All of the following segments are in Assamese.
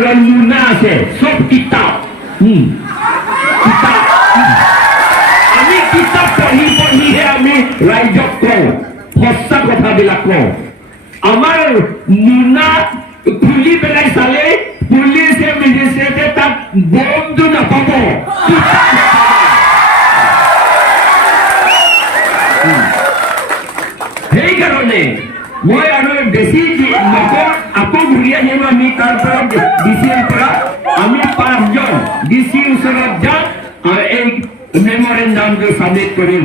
Luna আছে সব কিতাপ কিতাপ আমি কিতাপ পঢ়ি পঢ়িহে আমি ৰাইজক কওঁ সঁচা কথাবিলাক কওঁ আমাৰ লুনা খুলি পেলাই চালে পুলিচে মেজিষ্ট্ৰেটে তাক বন্ধু নাপাব সেইকাৰণে মই আৰু বেছি নকওঁ আকৌ ঘূৰি আহিম আমি তাৰ পৰা ডিচিৰ পৰা আমি 5 জন ডিচিৰ ওচৰত যাম আৰু এই মেমৰেণ্ডামটো ছাবমিট কৰিম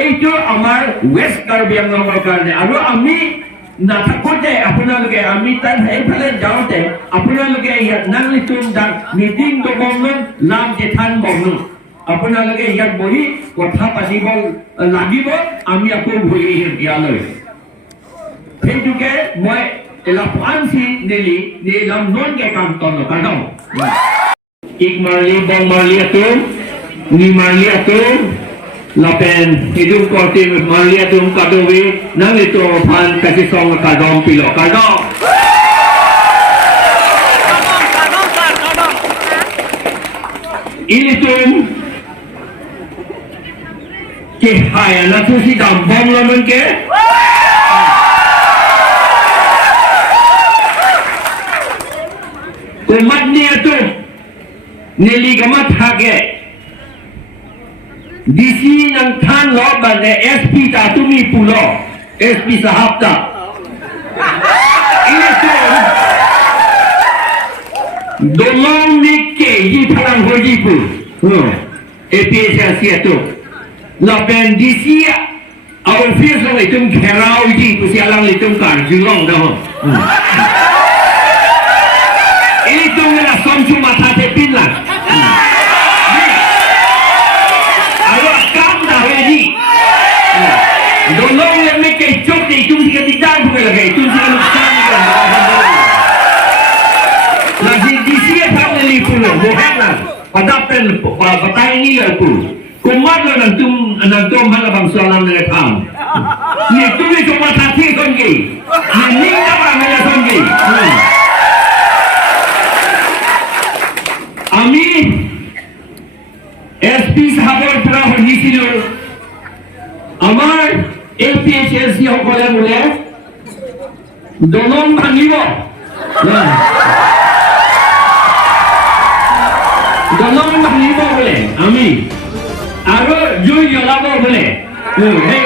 এইটো আমাৰ ৱেষ্ট কাৰ্বি আংলঙৰ কাৰণে আৰু আমি নাথাকোঁতে আপোনালোকে আমি তাত সেইফালে যাওঁতে আপোনালোকে ইয়াত নাংলিতুম দাক মিটিং দমন নাম জেঠান বনো আপোনালোকে ইয়াত বহি কথা পাতিব লাগিব আমি আকৌ ঘূৰি আহিম ইয়ালৈ সেইটোকে মই Elapansi nili dalam non ke kantor lo kadang. Ik marli bang marli atum, ni marli atum, lapen hidup korti marli atum kadowi, nang itu pan kasih song kadang pilo kadang. Ini tum ke haya na tu si dambang lo nun ke. Umat niya tu niligamat hage DC ng than lo bande SP ta tumi pulo SP sahab ta ini tu dolong nikke yi phalang hoji pu APHLC tu lo ben DC awal fierce lo itum kherau ji pu sialang itum kan jilong dah itu adalah somsu mata tepinlah. Awak kam dah lagi. Dolong yang mereka cok ni itu sih tidak bukan lagi itu sih nuksan kan. Lagi di sini tak lagi pulau, bukanlah. Pada pen pada ini lah pun. Kumat lah nantum mana bangsa alam lekam. Ni tu ni cuma hati kongi. Ni apa mana kongi. আমি এসপি সাহেবৰ পৰা শুনিছিলো আমাৰ APHLC সকলে বোলে দলং ভাঙিব বোলে আমি আৰু জুই জ্বলাব বোলে সেই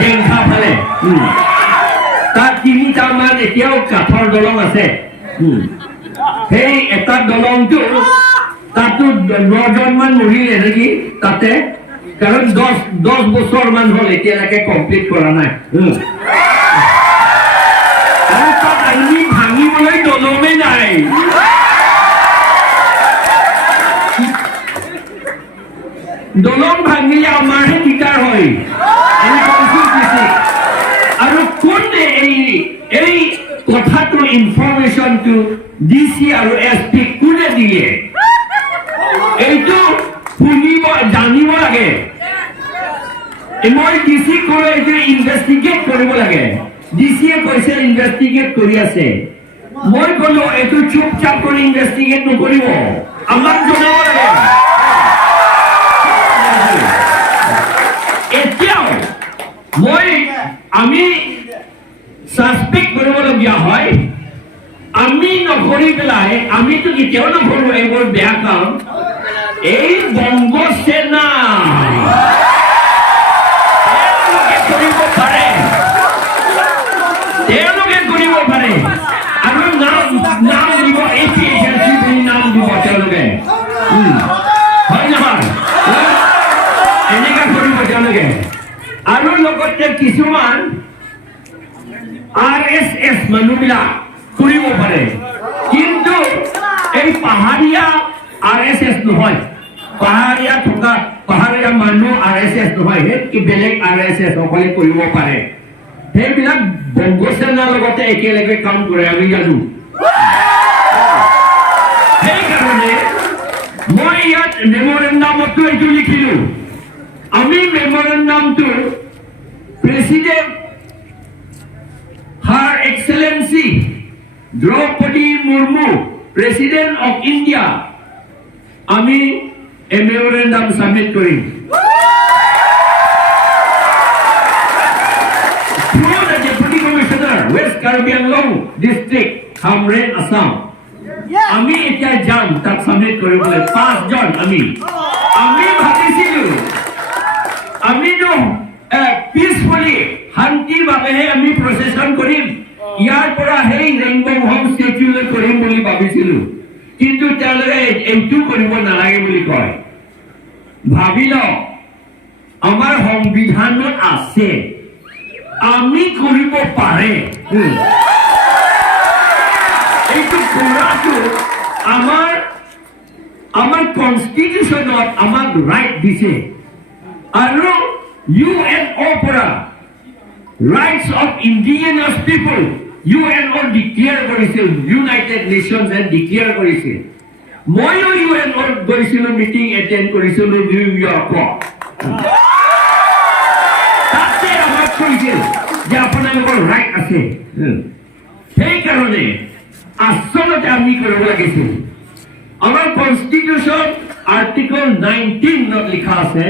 জেংখা ফালে তাত 3টা মান এতিয়াও কাঠৰ দলং আছে সেই এটা দলংটো তাতো 9 জন মান মৰিলে নেকি তাতে কাৰণ 10 বছৰ মান হ'ল এতিয়ালৈকে কমপ্লিট কৰা নাই আৰু তাত আমি ভাঙিবলৈ দলঙে নাই দলং ভাঙিলে আমাৰহে দিগদাৰ হয় আমি কনফিউজ দিছে আৰু কোনে এই কথাটো ইনফৰমেশ্যনটো ডিচি আৰু এছপি কোনে দিয়ে এইটো শুনিব জানিব লাগে মই ডিচি কৰে এইটো ইনভেষ্টিগেট কৰিব লাগে ডিচিয়ে কৈছে ইনভেষ্টিগেট কৰি আছে মই ক'লো এইটো চুপচাপ কৰি ইনভেষ্টিগেট নকৰিব আমাক জনাব লাগে এতিয়াও আমি সাসপেক্ট কৰিবলগীয়া হয় আমি নকৰি পেলাই আমিতো কেতিয়াও নকৰোঁ এইবোৰ বেয়া কাম এই বংগ সেনা তেওঁলোকে কৰিব পাৰে আৰু নাম দিব APHLC বুলি নাম দিব তেওঁলোকে হয় নহয় এনেকুৱা কৰিব তেওঁলোকে আৰু লগতে কিছুমান RSS মানুহবিলাক কৰিব পাৰে কিন্তু এই পাহাৰীয়া RSS নহয় পাহাৰীয়া মানুহ RSS নহয় কি বেলেগ RSS সকলে কৰিব পাৰে সেইবিলাক বংগোসেনাৰ লগতে একেলগে কাম কৰে আমি জানো সেইকাৰণে মই ইয়াত মেমৰেণ্ডামতো এইটো লিখিলো আমি মেমৰেণ্ডামটো president Her Excellency Draupadi Murmu president of India আমি মেমোরেন্ডাম সাবমিট করিম through the Deputy Commissioner West Karbi Anglong District Hamren Assam আমি এতিয়া যাম তাক সাবমিট কৰিবলৈ 5 জন আমি ভাবিছিলো আমি নো পিসফুলি শান্তিৰ বাবেহে আমি প্ৰচেছন কৰিম ইয়াৰ পৰা হেই ৰেইনবো হোম ষ্টেচুলৈ কৰিম বুলি ভাবিছিলো কিন্তু তেওঁলোকে এইটো কৰিব নালাগে বুলি কয় ভাবিল আমাৰ সংবিধানত আছে আমি কৰিব পাৰে এইটো কৰাটো আমাৰ কনষ্টিটিউচনত আমাক ৰাইট দিছে আৰু UNO পৰা rights of indigenous people UNO declare কৰিছিল ইউনাইটেড নেশ্যনছে ডিক্লেয়াৰ কৰিছিল মইও UNO গৈছিলো মিটিং এটেণ্ড কৰিছিলো নিউয়ৰ্কত তাতে আমাক কৈছিল যে আপোনালোকৰ ৰাইট আছে সেইকাৰণে আচলতে আমি কৰিব লাগিছিল আমাৰ কনষ্টিটিউচন আৰ্টিকল 19 লিখা আছে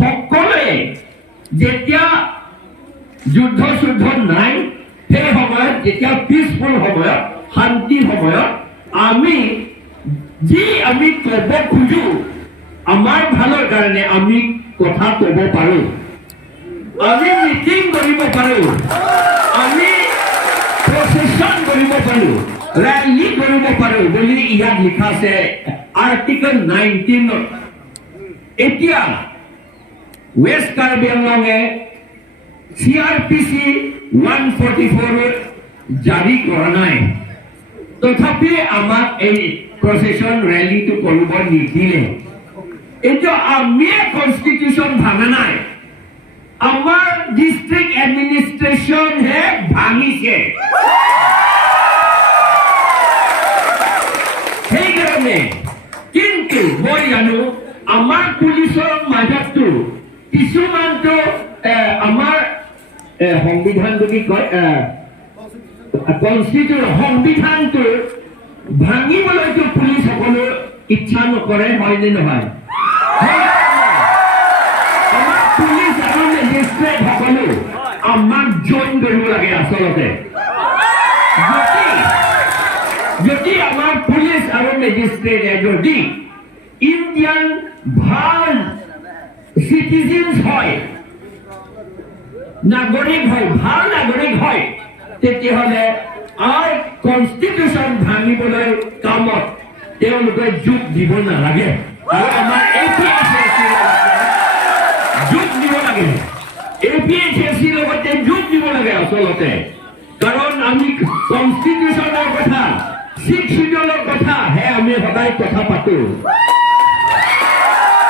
সকলোৱে যেতিয়া যুদ্ধ নাই সেই সময়ত যেতিয়া পিসফুল সময়ত শান্তি সময়ত আমি ক'ব খোজো আমাৰ ভালৰ কাৰণে আমি কথা ক'ব পাৰো আমি মিটিং কৰিব পাৰো আমি প্ৰচেছন কৰিব পাৰো ৰেলী কৰিব পাৰো বুলি ইয়াত লিখা আছে আৰ্টিকল 19 এতিয়া West Karbi Anglong CRPC 144 জাৰি কৰা নাই তথাপি আমাক এই প্ৰচেছন ৰেলীটো কৰিব নিদিলে এইটো আমি কনষ্টিটিউচন ভাঙা নাই আমাৰ ডিস্ট্ৰিক্ট এডমিনিষ্ট্ৰেশন হে ভাঙিছে সেইকাৰণে কিন্তু মই জানো আমাৰ পুলিচৰ মাজতো কিছুমানটো আমাৰ সংবিধান বুলি কয় কনষ্টিটিউচন সংবিধানটো ভাঙিবলৈতো পুলিচ সকলো ইচ্ছা নকৰে হয়নে নহয় আমাৰ পুলিচ আৰু মেজিষ্ট্ৰেট সকলো আমাক জইন কৰিব লাগে আচলতে যদি আমাৰ পুলিচ আৰু মেজিষ্ট্ৰেটে যদি ইণ্ডিয়ান ভাল সিটিজেন্স হয় নাগরিক হয় ভাল নাগরিক হয় তেতিয়াহলে আর কনস্টিটিউশন ভাঙিবলৈ কামত তেওঁলোকে যোগ দিব নালাগে আৰু আমাৰ APHLC যোগ দিব লাগে APHLC লগতে যোগ দিব লাগে আচলতে কাৰণ আমি কনস্টিটিউশনৰ কথা 6 শিডিউলৰ কথা হে আমি সদায় কথা পাতো